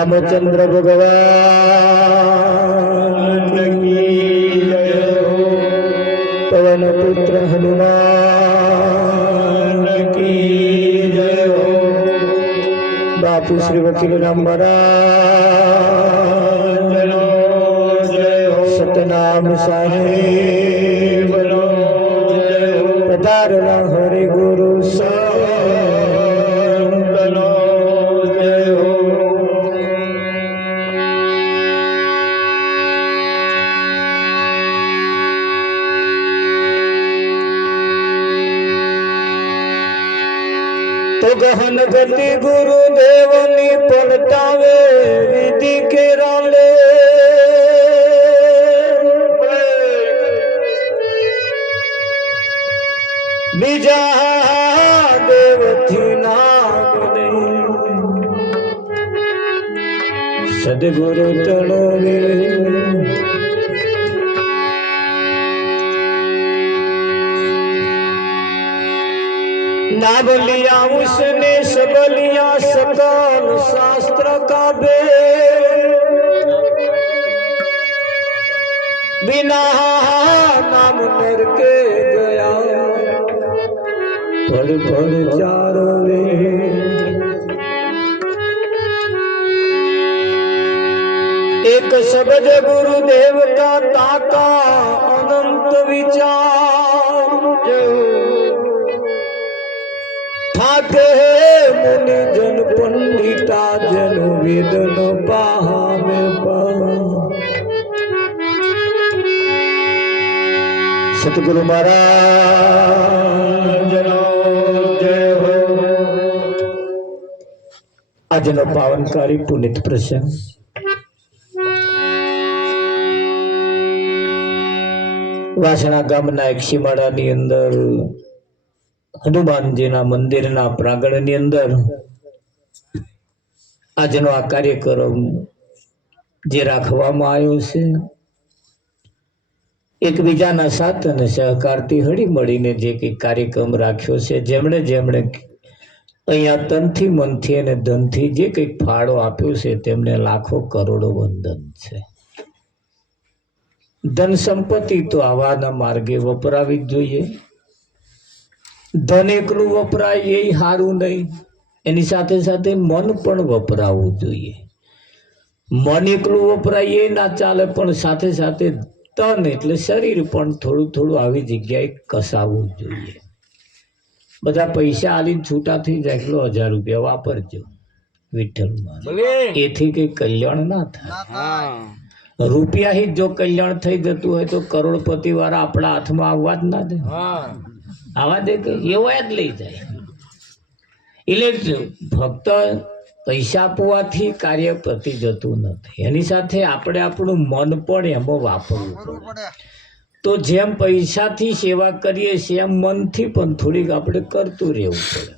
रामचंद्र भगवान की जय हो। पवन पुत्र हनुमान की जय हो। बापू श्री वकील राम महाराज जय हो। सतनाम साहेब जय हो। पधारना हरि गुरु तो गहन गति गुरुदेवनी पलटावे विधि के राले। बीजा देव थी नाम सदगुरु तड़ोवे। नाम लिया उसने सब लिया सकल शास्त्र का बिना नाम नर के गया पढ़ पढ़ चारों एक शब्द गुरुदेव का ताका अनंत विचार ठाके मुनि जन पंडिता जन वेदन पाहा में सतगुरु महाराज जय हो। આજનો પાવનકારી પુનિત પ્રસંગ વાસણા ગામના એક સીમાડાની અંદર હનુમાનજીના મંદિરના પ્રાંગણની અંદર આજનો આ કાર્યક્રમ જે રાખવામાં આવ્યો છે એકબીજાના સાથ અને સહકારથી હળી મળીને જે કંઈક કાર્યક્રમ રાખ્યો છે જેમણે જેમણે અહીંયા તનથી મનથી અને ધનથી જે કંઈક ફાળો આપ્યો છે તેમને લાખો કરોડો વંદન છે। ધન સંપત્તિ તો આવાના માર્ગે વપરાવી જ જોઈએ। ધન એકલું વપરાય એ સારું નહીં, એની સાથે સાથે મન પણ વપરાવું જોઈએ। મન એકલું વપરાય એ ના ચાલે, પણ સાથે સાથે તન એટલે શરીર પણ થોડું થોડું આવી જગ્યાએ કસાવવું જોઈએ। બધા પૈસા આલીને છૂટા થઈ જાય, એટલો 1000 રૂપિયા વાપરજો વિઠ્ઠલમાં, એથી કઈ કલ્યાણ ના થાય। રૂપિયા ही જો કલ્યાણ થઈ જતું હોય તો કરોડપતિ વાળા આપણા હાથમાં આવવા જ ના દે, આવા દે કે એવા જ લઈ જાય। એટલે ફક્ત પૈસા આપવાથી કાર્ય પતી જતું નથી, એની સાથે આપણે આપણું મન પણ એમાં વાપરવું પડે। તો જેમ પૈસાથી સેવા કરીએ એમ મનથી પણ થોડીક આપણે કરતું રહેવું પડે।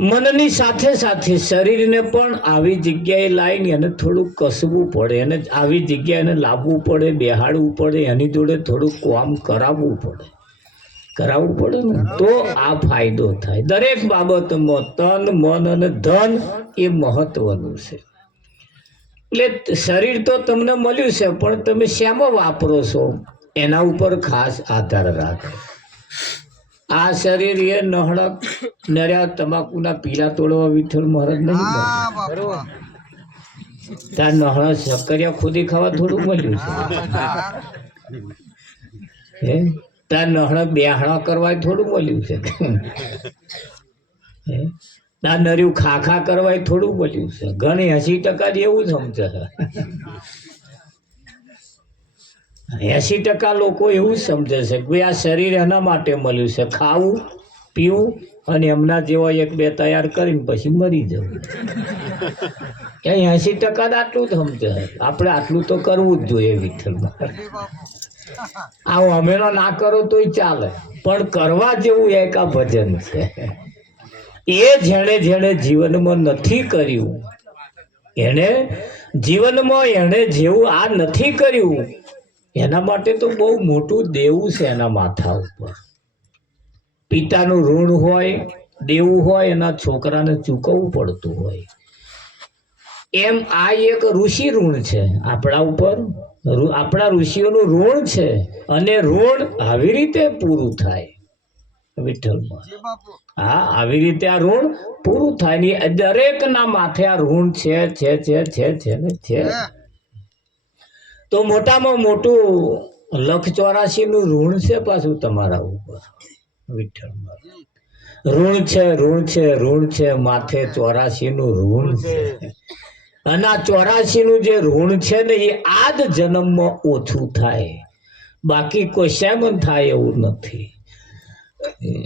મનની સાથે સાથે શરીરને પણ આવી જગ્યાએ લાવીને એને થોડું કસવું પડે, એને આવી જગ્યાએ એને લાવવું પડે, બેહાડવું પડે, એની જોડે થોડું કામ કરાવવું પડે ને, તો આ ફાયદો થાય। દરેક બાબતમાં તન મન અને ધન એ મહત્વનું છે। એટલે શરીર તો તમને મળ્યું છે, પણ તમે શેમાં વાપરો છો એના ઉપર ખાસ આધાર રાખો। આ શરીર એ નહળક નર્યા તમાકુના પીલા તોડવા વિઠ્ઠલ મહારાજ નહીં, ત્યાં નહળા શક્કરિયા ખોદી ખાવા થોડું મળ્યું છે, ત્યાં નહળા બેહાડા કરવા થોડું મળ્યું છે, ત્યાં નર્યું ખાખા કરવા થોડું મળ્યું છે। ઘણી 80% એવું સમજે છે, 80% લોકો એવું સમજે છે કે આ શરીર એના માટે મળ્યું છે, ખાવું પીવું અને એમના જેવા 1-2 તૈયાર કરીને પછી મરી જવું। 80% આટલું જ સમજે, આપણે આટલું તો કરવું જ જોઈએ વિઠ્ઠલમાં। આવું અમેનો ના કરો તોય ચાલે, પણ કરવા જેવું એક આ ભજન છે। એ જેણે જેણે જીવનમાં નથી કર્યું, એને જીવનમાં એને જેવું આ નથી કર્યું એના માટે તો બહુ મોટું દેવું છે એના માથા ઉપર। પિતાનું ઋણ હોય, દેવું હોય, એના છોકરાને ચૂકવવું પડતું હોય। એમ આ એક ઋષિ ઋણ છે આપણા ઉપર, આપણા ઋષિઓનું ઋણ છે, અને ઋણ આવી રીતે પૂરું થાય વિઠ્ઠલમાં. હા, આવી રીતે આ ઋણ પૂરું થાય ને દરેકના માથે આ ઋણ છે. તો મોટામાં મોટું 184 નું ઋણ છે પાછું તમારા ઉપર વિઠ્ઠલમાં. ઋણ છે માથે 84 નું ઋણ છે. અને આ 84 નું જે ઋણ છે ને એ આ જ જન્મમાં ઓછું થાય, બાકી કોઈ સેમન થાય એવું નથી.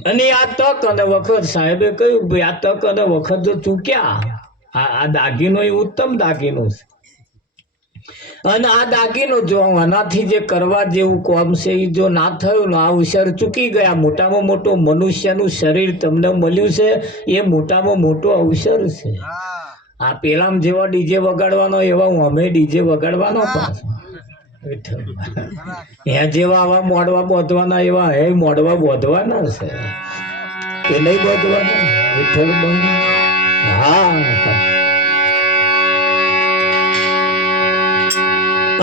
અને આ તક અને વખત સાહેબે કહ્યું ભાઈ આ તક અને વખત જો ચૂક્યા, આ દાગીનો એ ઉત્તમ દાગીનો છે. અને આ દાગીનો જો આનાથી જે કરવા જેવું કામ છે એ જો ના થયું ને આ અવસર ચૂકી ગયા, મોટામાં મોટો મનુષ્યનું શરીર તમને મળ્યું છે એ મોટામાં મોટો અવસર છે. આ પેલામ જેવા ડીજે વગાડવાનો એવા અમે ડીજે વગાડવાનો પાછો ત્યાં જેવા આવા મોડવા બોધવાના એવા હે મોડવા બોધવાના છે કે નહીં બોધવાના વિઠ્ઠલ? હા.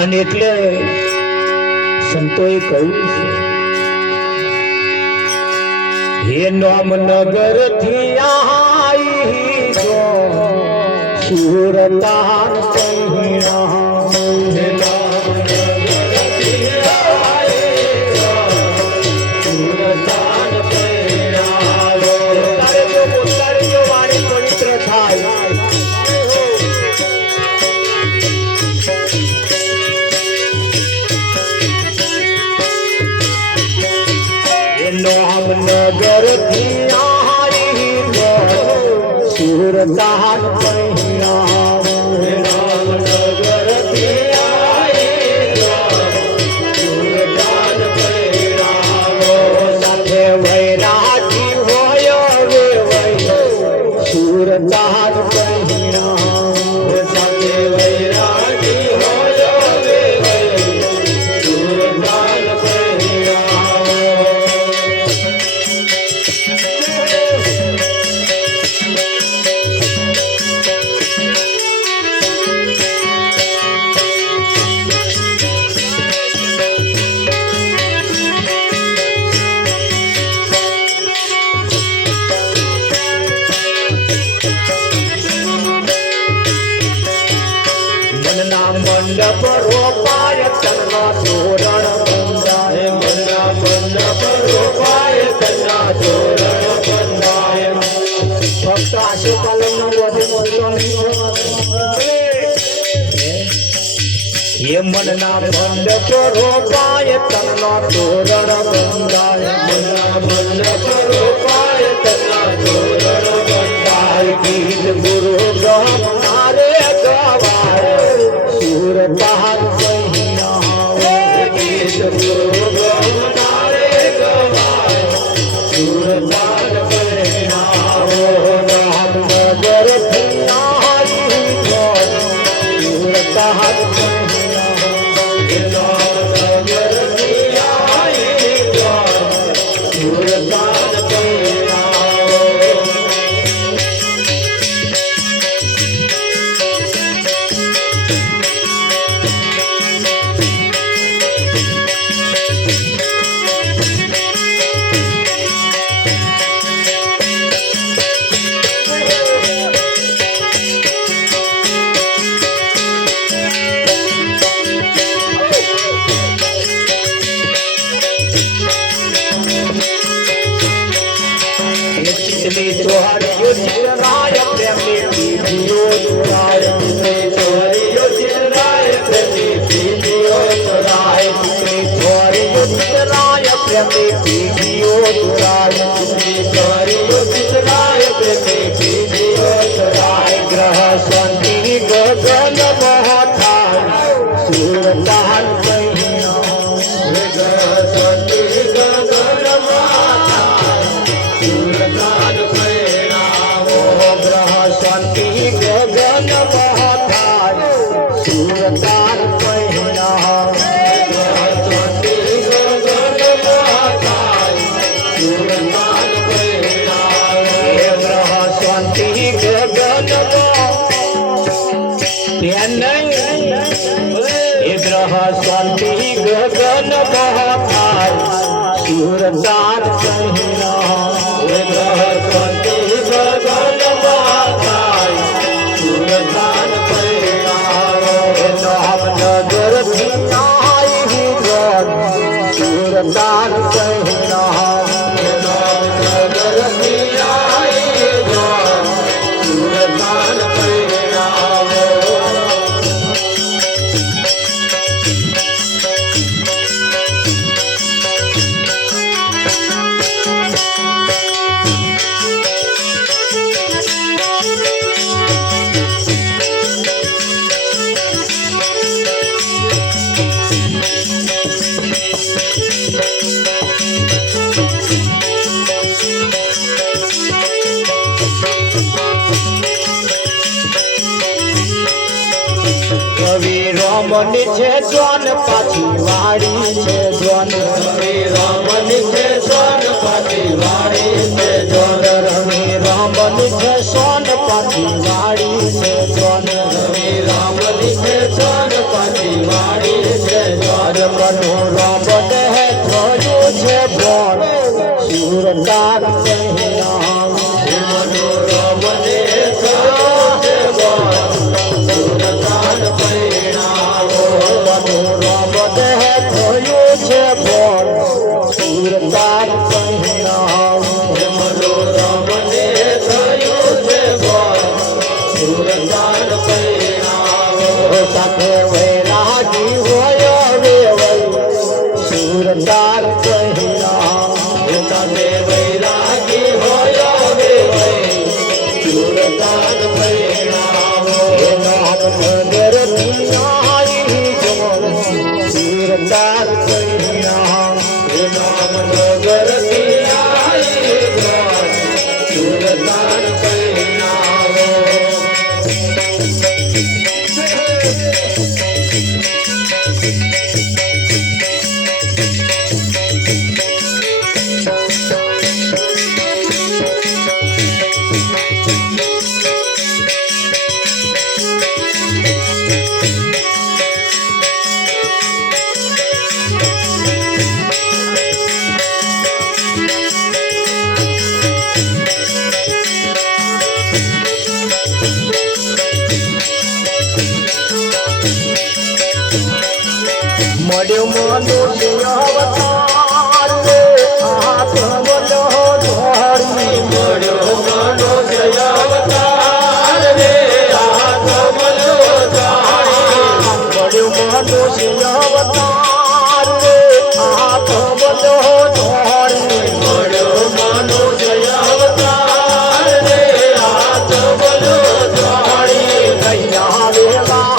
અને એટલે સંતોએ કહ્યું છે હે નામ નગર થી આઈ જો સુરતા કહીણા, હે નામ નગર થી આઈ જો સુરતા કહીણા. તારે જો વાણી પવિત્ર થાય નગર થી આઈ જો સુરતા કહીણા, નગર થી આઈ જો સુરતા કહીણા. સાથે વૈરાગી હોય સુરતા કહીણા, સાથે વૈરાગી હોય સુરતા કહીણા. મંડપ રોપાય તન્ના તોરણ બંધાય, મનના મંડપ રોપાય તન્ના તોરણ બંધાય. ફક્ત આશુપાલનનો વધુ મોટો એ મનના મંડપ રોપાય તન્ના તોરણ બંધાય, મનના મંડપ રોપાય તન્ના તોરણ બંધાય. ગીત ગુરુ ગમારે ગવાય સુરતા કહીણા, ગીત ગુરુ ગમારે ગવાય સુરતા કહીણા. નામ નગર થી આઈ જો સુરતા કહીણા, નામ નગર થી આઈ જો સુરતા કહીણા. ચોરીઓ ચિરાય પ્રેમી પીડીઓ ચોરાય, ચોરીઓ ચિરાય પ્રેમી પીડીઓ ચોરાય, ચોરીઓ ચિરાય પ્રેમી પીડીઓ ચોરાય, ચોરીઓ ચિરાય પ્રેમી પીડીઓ ચોરાય. ગ્રહ શાંતિ ગગન મહાથાય સુરતા કહીણા, ગ્રહ શાંતિ ગગન મહાથાય સુરતા શાંતિ ગગન મહાથાય સુરતા કહીણા, શાંતિ ગગન મહાથાય સુરતા કહીણા. હે ગ્રહ શાંતિ સુરદાર કહેરા સુરદાર નગર સુરદાર કહેરા રમણી છે જોન પાછી વાડી છે જોન રમણી છે સોન પાછી વાડી છે જોન રમણી છે સોન પાછી વાડી છે જોન રમણી છે સોન પાછી વાડી છે જોન મનોરમ હે થયું છે બોન સુરદાર કહેરા મનોરમ ને થયું છે બોન સુરદાર થયું છે બોલ સુરદાર કહેરા મનોરમ ને થયું છે બોલ સુરદાર કહેરા સાથે વૈરાગી હોય સુરદાર કહેરા સાથે વૈરાગી હોય સુરદાર કહેરા નગર સુરદાર કહેરા નગર સુરદાર મળ્યો મનુષ્ય અવતાર રે હાથ બોલો ધોળી મળ્યો મનુષ્ય અવતાર રે હાથ બોલો ધોળી મળ્યો મનુષ્ય અવતાર રે હાથ બોલો ધોળી મળ્યો મનુષ્ય અવતાર રે હાથ બોલો ધોળી કૈયા વેલા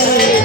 Hare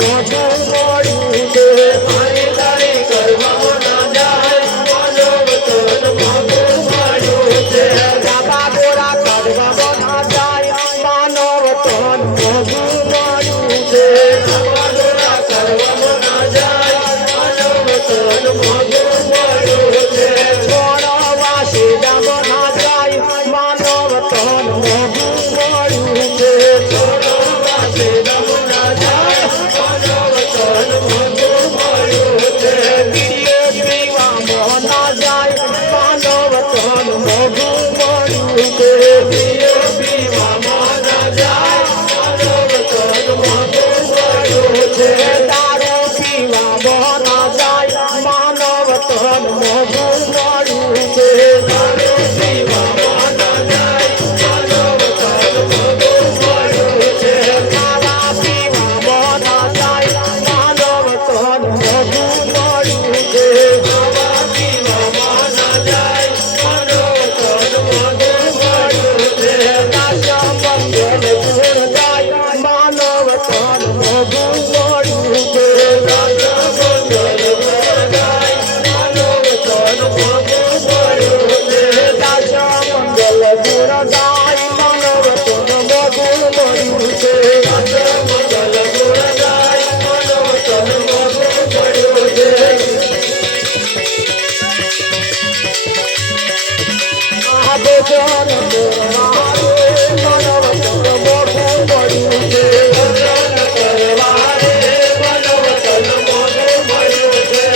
મોઢું મળ્યું છે મારી તારી કરવામાં ના જાય માનવ તન મોઢું મળ્યું છે બાબા ગોરા કરવામાં ના જાય માનવ તન મોઢું મળ્યું છે બાબા ગોરા કરવામાં ના જાય માનવ તન મોઢું મળ્યું છે છોડવા સીધામાં ના જાય માનવ તન મોઢું મળ્યું છે છોડવા સીધામાં ના જાય માનવ તન મોઢું મળ્યું છે પીએ પીવામાં ના જાય માનવ તન મોઢું મળ્યું છે પીએ પીવામાં ના જાય માનવ તન મોઢું મળ્યું છે દારૂ પીવામાં ના જાય માનવ તન મોઢું મળ્યું છે દારૂ પીવામાં ના જાય માનવ તન મોઢું મળ્યું છે ખાવા પીવામાં ના જાય માનવ તન મોઢું મળ્યું છે ખાવા પીવામાં ના જાય માનવ તન મોઢું મળ્યું છે દાસ્ય મંગલ ગુણ જાય માનવ તન મોઢું મળ્યું છે દાસ્ય મંગલ ગુણ જાય માનવ તન મોઢું મળ્યું છે દાસ્ય મંગલ ગુણ જાય માનવ તન મોઢું મળ્યું છે દાસ્ય મંગલ ગુણ જાય માનવ તન મોઢું મળ્યું છે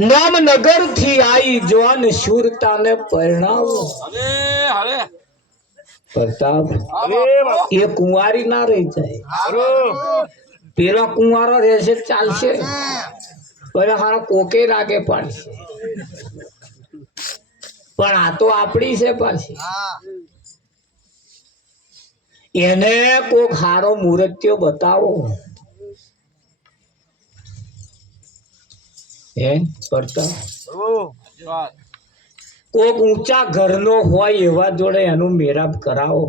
નામનગર થી આઈ જોન શૂરતાને પરણાવો પ્રતાપ એ કુંવારી ના રહી જાય પેલો કુંવારો રહેશે ચાલશે પણ હારો કોકે રાગે પાડશે પણ આ તો આપણી છે પાછી એને કોક હારો મૂર્ત્યો બતાવો હે પ્રતાપ કોક ઊંચા ઘરનો હોય એવા જોડે એનું મેરાપ કરાવો.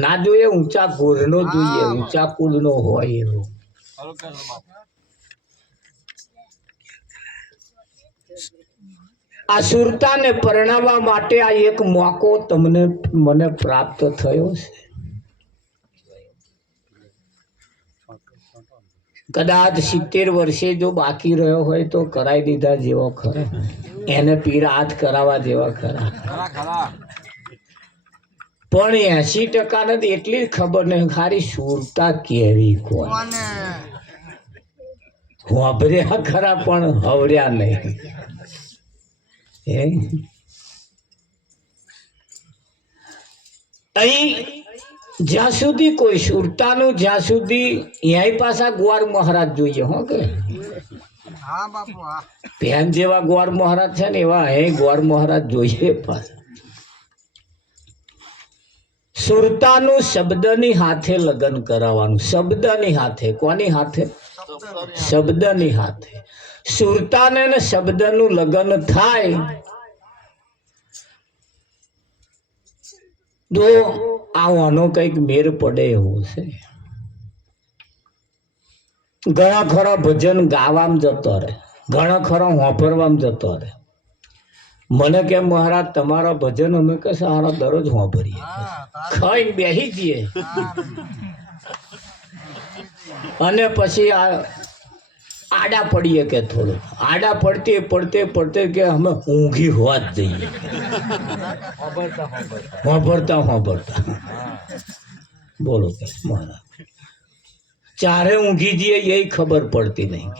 ના જોઈએ ઊંચા કુળનો જોઈએ, ઊંચા કુળનો હોય એવો. આ સુરતાને પરણાવવા માટે આ એક મોકો મને પ્રાપ્ત થયો છે. કદાચ 70 વર્ષે જો બાકી રહ્યો હોય તો કરાવી દીધા જેવો ખરો, એને પીરા હાથ કરાવવા જેવા ખરા. પણ 80% ને એટલી જ ખબર નહીં ખાલી સુરતા કેવી કોણ વાપર્યા ખરા પણ હવર્યા નહીં. અહીં જ્યાં સુધી કોઈ સુરતાનું જ્યાં સુધી અહીં પાછા ગોર મહારાજ જોઈએ. હો કે ભેન જેવા ગોર મહારાજ છે ને એવા અહીં ગોર મહારાજ જોઈએ પાછા. સુરતાનું શબ્દની હાથે લગ્ન કરાવવાનું. શબ્દની હાથે. કોની હાથે? શબ્દની હાથે. સુરતાને ને શબ્દનું લગ્ન થાય તો આવાનો કઈક મેર પડે એવું છે. ઘણા ખરા ભજન ગાવામાં જતો રહે, ઘણા ખરા વાપરવામાં જતો રહે. મને કે મહારાજ તમારા ભજન અમે કે સારા દરરોજ વાપરીએ, ખાઈને બેસી જઈએ અને પછી આડા પડીએ કે થોડું આડા પડતે પડતે પડતે કે અમે ઊંઘી હોવા જ જઈએ. વાપરતા બોલો કે મહારાજ ચારે ઊંઘી જઈએ એ ખબર પડતી નહીં.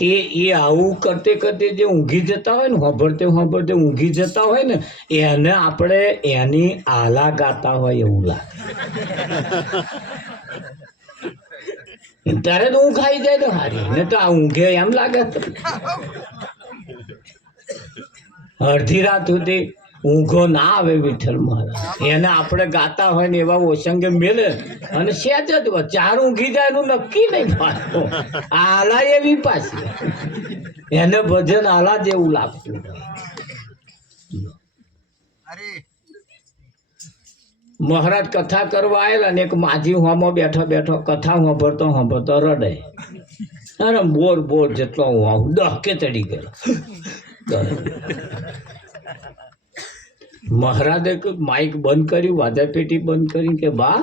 કે એ આવું કરતે કરતે જે ઊંઘી જતા હોય ને વાપરતે વાપરતે ઊંઘી જતા હોય ને એને આપણે એની આલા ગાતા હોય એવું લાગે. ત્યારે તો ઊંઘ આવી જાય તો હારી, ને તો આ ઊંઘે એમ લાગે. અડધી રાત સુધી ઊંઘો ના આવે વિઠ્ઠલ મહારાજ. એને આપણે ગાતા હોય ને એવા ઓસંગે મેલે અને સેજ જ ચાર ઊંઘી જાય એનું નક્કી નહીં પાછું. આલા એવી પાછી એને ભજન આલા જેવું લાગતું. મહારાજ કથા કરવા આવેલા ને એક માજી હોમાં બેઠો બેઠો કથા સાંભળતો સાંભળતો રડે. અરે બોર બોર જેટલો હું ડહકે ચડી ગયો. મહારાજે માઇક બંધ કર્યું, વાજા પેટી બંધ કરી કે બા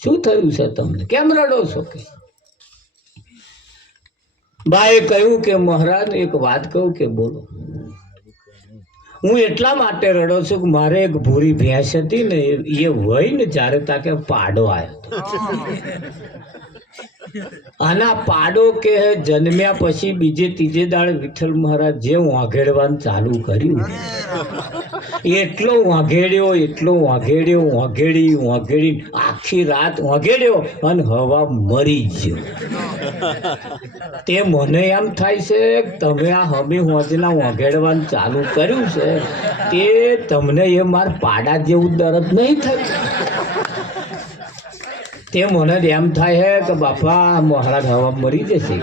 શું થયું છે તમને, કેમ રડો છો? કે બાએ કહ્યું કે મહારાજ એક વાત કહું કે બોલો. હું એટલા માટે રડો છું કે મારે એક ભૂરી ભેંસ હતી ને એ વહી ને જ્યારે તાકે પાડો આવ્યો. આના પાડો કે જન્મ્યા પછી બીજે ત્રીજે દાડે વિઠ્ઠલ મહારાજ જે વાઘેડવાનું ચાલુ કર્યું, એટલો વાઘેડ્યો વાઘેડી આખી રાત વાઘેડ્યો અને હવા મરી ગયો. તે મને એમ થાય છે તમે આ હમી હોજના વાઘેડવાનું ચાલુ કર્યું છે તે તમને એ માર પાડા જેવું દર્દ નહીં થયું. તે મને એમ થાય છે કે બાપા મહારાજ હવા મરી જશે,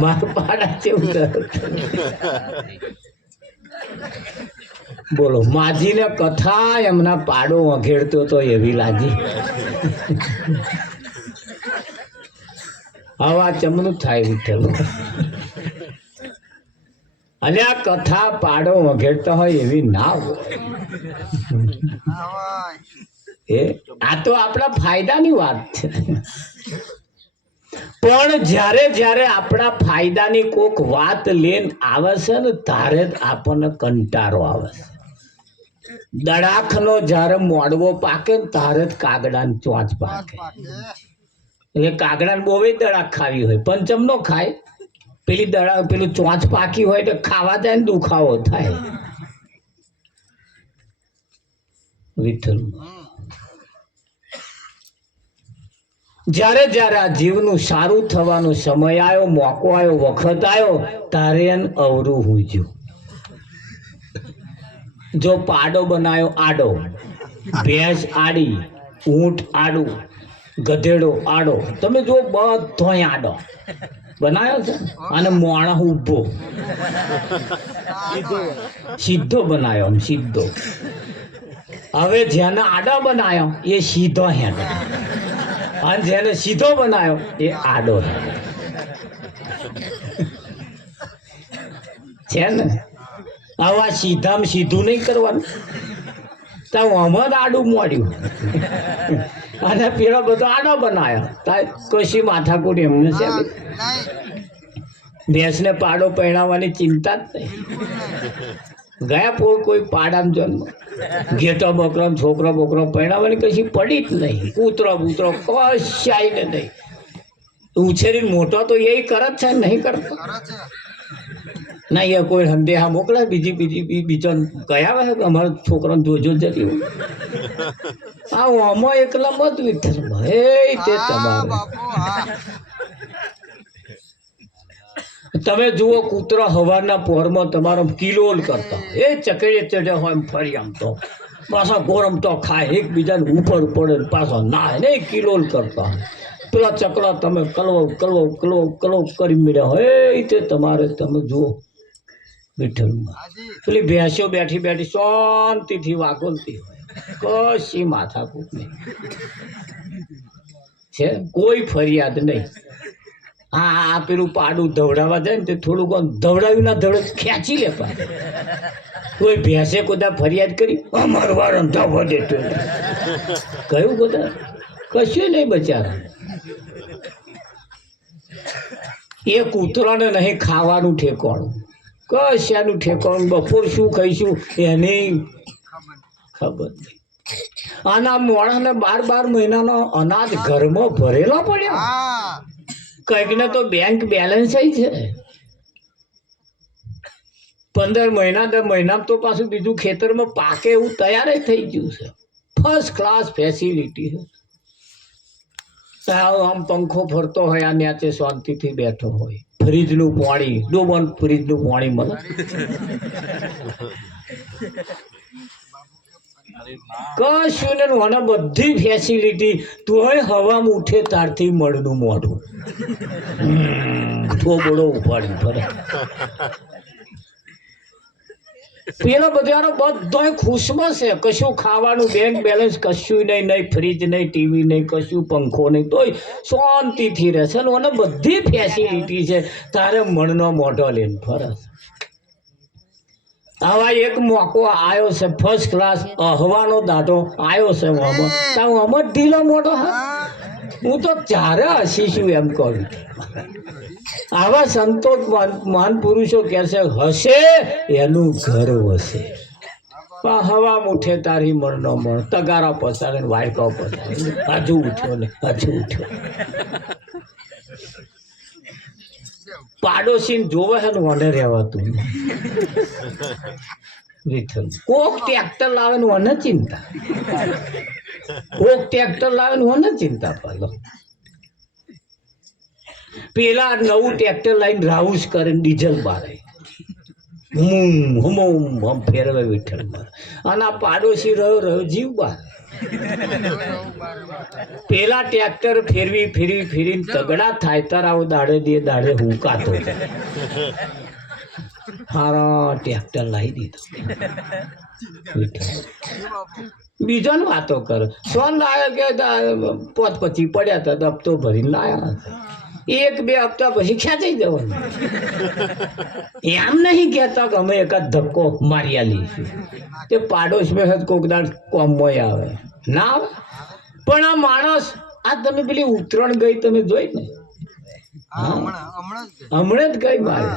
મારા પાડા જેવું દર્દ. બોલો માજીને કથા એમના પાડો વઘેડતો તો એવી લાગી. હવા ચમનું થાય વિઠ્ઠલ. અને આ કથા પાડો વઘેડતા હોય એવી ના હોય. આ તો આપણા ફાયદાની વાત છે. પણ જ્યારે જ્યારે આપણા ફાયદાની કોક વાત લઈને આવે છે ને ત્યારે જ આપણને કંટાળો આવે છે. દડાખનો જ્યારે મોડવો પાકે ને ત્યારે જ કાગડાને ચોંચ પાકે. એટલે કાગડાને બહુ દડાખ ખાવી હોય પણ ચમનો ખાય, પેલું ચોંચ પાકી હોય તો ખાવા જાય ને દુખાવો થાય. વિઠ્ઠલ જ્યારે જ્યારે આ જીવનું સારું થવાનો સમય આવ્યો, મોકો આવ્યો, વખત આવ્યો તારે એને અવરું હુંજ્યું. જો પાડો બનાવ્યો આડો, ભેંસ આડી, ઊંટ આડું, ગધેડો આડો, તમે જો બધો આડો. બનાવ્યો છે અને મોણા ઊભો સીધો બનાવ્યો આમ સીધો. હવે જેને આડો બનાવ્યો એ સીધો હેડે અને જેને સીધો બનાવ્યો એ આડો હેડે છે ને. આવા સીધામાં સીધું નહીં કરવાનું તો આમાં આડું મોડ્યું અને પેલો બધો આડો બનાવ્યો તા કશી માથાકૂટ એમને છે. ભેંસને પાડો પહેણાવવાની ચિંતા જ નહીં. ગયા કોઈ પાડામાં જન્મ ઘેટો બકરો છોકરો બોકરો પહેણાવવાની કશી પડી જ નહીં. કૂતરો બૂતરો કશાય ને નહીં. ઉછેરીને મોટો તો એ કરે જ છે નહીં કરતો ના. એ કોઈ સંદેહા મોકલે બીજો ગયા હોય અમારા છોકરાને જોજો જતી હોય આ આમાં એકલા મત વિઠ્ઠલમાં એ તે તમારે. તમે જુઓ કૂતરો હવારના પોરમાં તમારો કિલોલ કરતા એ ચકડે ચડે હોય એમ ફરી આમ તો પાછા ગોરમ તો ખાય એકબીજાને ઉપર પડે પાછો ના ને કિલોલ કરતા પેલા ચકડા તમે કલવો કરી મળ્યા હોય એ તે તમારે. તમે જુઓ વિઠ્ઠલમાં પેલી ભેંસો બેઠી બેઠી શાંતિથી વાગોલતી હોય કશી માથાકૂટ નહીં છે, કોઈ ફરિયાદ નહીં. હા પેલું પાડું ધવડાવવા જાય ને તે થોડુંક ધવડાવ્યું ના ધવડે ખેંચી લે પાછું. કોઈ ભેંસે કોદા ફરિયાદ કરી અમાર વાળો ધવો દેતો કયું કોદા કશું નહીં બચારા. એ કૂતરાને નહીં ખાવાનું ઠેકાણું કશાનું ઠેકાણું બપોર શું ખાઈશું એની ખબર નહીં. આના મોણાને 12 મહિનાનો અનાજ ઘરમાં ભરેલો પડ્યો. કંઈક ને તો બેંક બેલેન્સ છે. 15 મહિના 10 મહિના તો પાછું બીજું ખેતરમાં પાકે એવું તૈયાર થઈ ગયું છે. ફર્સ્ટ ક્લાસ ફેસિલિટી છે. આમ પંખો ફરતો હોય આ ન્યાચે શાંતિથી બેઠો હોય. ફ્રીજનું પાણી ડોબન ફ્રીજનું પાણી મળે કશું ને મને બધી ફેસિલિટી તોય હવામાં ઉઠે તારથી મળનું મોઢું થોબડો ઉપાડી ફરે. પેલો બધાનો બધોય ખુશમાં છે. કશું ખાવાનું બેંક બેલેન્સ કશું નહીં, નહીં ફ્રીજ નહીં, ટીવી નહીં, કશું પંખો નહીં, તોય શાંતિથી રહેશે અને બધી ફેસિલિટી છે. તારે મણનો મોઢો લઈને ફરે. આવા એક મોકો આવ્યો છે ફર્સ્ટ ક્લાસ હવાનો દાઢો આવ્યો છે આમાં તાવ આમ જ ઢીલો મોટો. હા હું તો ચારે હસીશું એમ કહું. આવા સંતો મહાન પુરુષો કહે છે હશે એનું ઘર વસે. હવા ઉઠે તારી મણનો મણ તગારા પસારે વાયકાઓ પસારે હજુ ઉઠ્યો ને હજુ ઉઠ્યો. પાડોશી જોવે છે ને મને રહેવાતું વિઠ્ઠલ. કોક ટ્રેક્ટર લાવે ને મને ચિંતા, કોક ટ્રેક્ટર લાવે ને મને ચિંતા. પેલા નવું ટ્રેક્ટર લાવીને રાઉસ કરે ડીઝલ બારે હમ ફેરવે વિઠ્ઠલ બાર. અને આ પાડોશી રહ્યો જીવ બાર. પેલા ટ્રેક્ટર ફેરવીને તગડા થાય તારા દાડે દે દાડે હુંકાતો હારા ટ્રેક્ટર લાવી દીધો. બીજો ને વાતો કરે સોન લાવ્યો કે 5-25 પડ્યા હતા હપ્તો ભરીને લાયા હતા. 1-2 હપ્તા પછી ખેંચાઈ જવાનું. એમ નહીં કહેતા કે અમે એકાદ ધક્કો મારી લઈશું તે પાડોશ મેં કોક દાડ કોમમાં આવે ના આવે. પણ આ માણસ આ તમે પેલી ઉત્તરાયણ ગઈ તમે જોઈ ને હમણાં જ ગઈ મારે